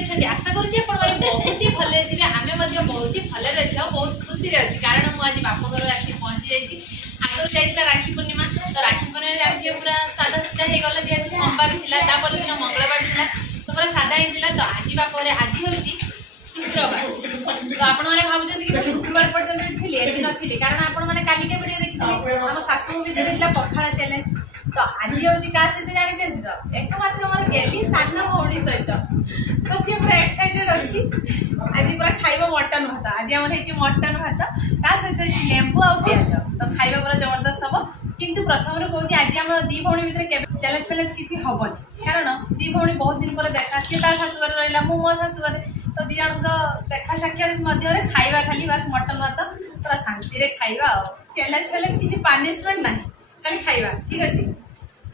अच्छे आशा करुँचे बहुत ही भले थे आम बहुत ही भले अच्छे बहुत खुशी अच्छी कारण मुझे आज बाप घर आसी पहुँची जाइए आगर जाइए राखी पूर्णिमा तो राखी पूर्णिमा जानते पूरा सादा सीधा हो गला जेहतु सोमवार था दिन मंगलवार था तो पूरा सादा होता तो आज बाप आज हूँ शुक्रवार तो आपण मैंने भावुं कि शुक्रवार पर्यटन थी नी कारण आपण मैंने कालिका वीडियो देखिए आम शाशु भी देखा पखाड़ा चैलेंज तो आज हूँ क्या सहित जानते तो एकमात्र मोर गेली सान भौणी सहित तो सी पूरा एक्साइटेड अच्छी आज पूरा खाइब मटन भात आज आम मटन भात ता सहित लेंबू आ पिज तो खाइबा पूरा जबरदस्त हम किंतु प्रथम कहूँ आज आम दी भौणी भितर चैलेंज फैलेंज किसी हेनी कारण दी भौणी बहुत दिन पर देखा सी तार शाशुघर रहा मु मो शाशुघर तो दी जन देखा साक्षात मध्य खाइबा खाली बास मटन भात पूरा शांति खाइबा चैलेंज फैलेंज किसी पानिशमेंट ना खाली खाइबा ठीक अच्छे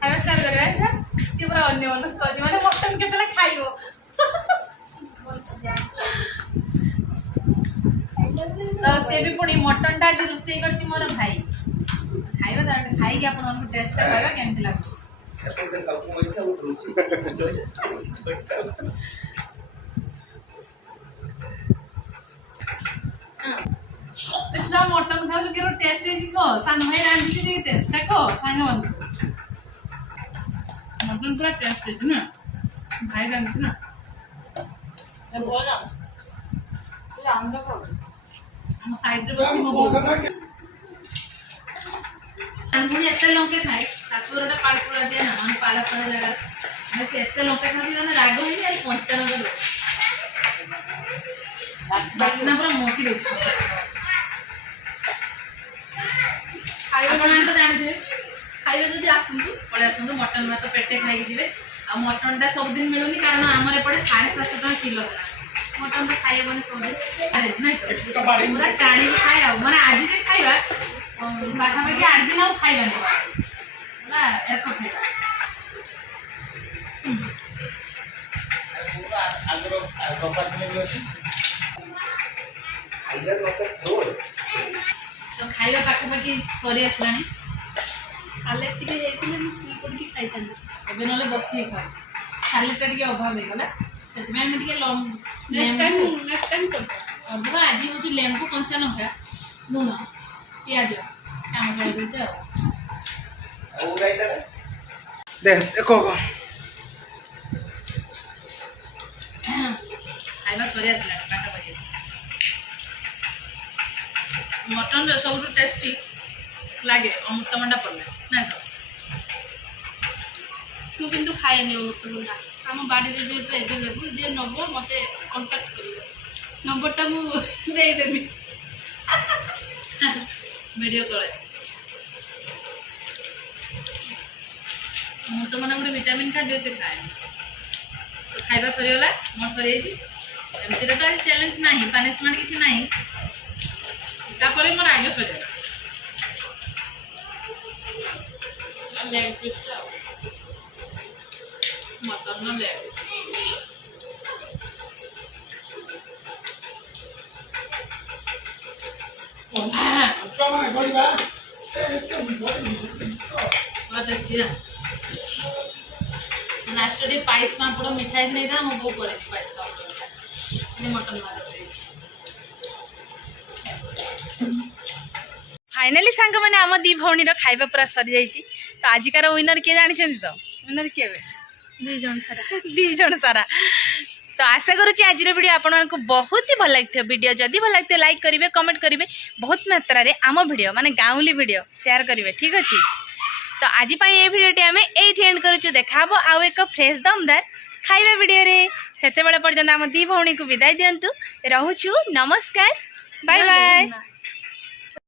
खाइबा स्टार्ट करवा अच्छा सी पूरा अन्य मनस्क अच्छे मैंने मटन के खाइब तो सी भी पुणी मटन टा आज रोसे कर मोर भाई खाइबा खाई आप टेस्ट कहवा केमती लगे मटन खाऊ कि टेस्ट कह सान भाई रांधि टेस्ट कह सांग मटन पूरा टेस्ट है ना भाई जानते ना आम साइड बस पुणी एत लंके खाए शाशुर पाड़पुड़ा दिए ना हम पाड़ा पड़ा जगह से एत लंका खाते राग है कंचा लंका बासना पूरा मोकी दे तो जानते खाइबे जब आसतु पड़े आसतु मटन भात पेटे खाई जी आ मटन टा सब दिन मिलूनी कारण आमर एपटे 750 टका किलो मटन तो खाइबनी सब दिन पूरा टाणी खाए मैंने आज जे खाइबा पाखापाखि 8 दिन आउ खाइबानी पूरा एक खाइबा तो खाइबा पाखापाखि सरी आसलानी सालेट टिके जाइतिले मु सुई पड़की खाइतानी एबे नले बसी खाଉଛି सालेट टिके अभाव हे गला सेतमे हम टिके नेक्स्ट टाइम कर अब आज होची लेंबू कंचा लंका लूण प्याज काम कर देछ ओ गाइता देख देखो खाइबा सरी आसला पाखापाखि मटन सब टेस्टी लगे अमृतभंडा पड़े ना मुझे खाए अमृतभंडा आम बाड़ी जेहतु एभेलेबुल जे नब मत कंटाक्ट कर नंबरटा मुदेदेवी वीडियो तले अमृतभंडा गोटे विटामिन खाद्य से खाए तो खाइबा सरीगला मोर सरी एमती तो आज चैलेंज ना पानिशमेंट किसी ना तापर मोर आगे सरीगला leg piece mutton leg tasty ना लास्ट डे पायस पापड़ मिठाई नहीं था मो बो करे पायस पापड़ मटन भात फाइनाली सांग मैंने आम दी भौणी खाइबा पूरा सरी जाइए तो आजिकार विनर किए जानते तो विनर किए दी जन सारा तो आशा करुँच आज वीडियो आपको बहुत ही भल लगी वीडियो जदि भल लगी लाइक करेंगे कमेंट करेंगे बहुत मात्रा रे आम वीडियो माने गाँवली वीडियो शेयर करेंगे ठीक अच्छे तो आज ये वीडियोटी आम ये एंड करुँ देखा आउ एक फ्रेश दमदार खाइबा वीडियो रे सेते बेले पर्यंत आम दी भौणी को विदाय दिंतु रोचु नमस्कार बाय बाय।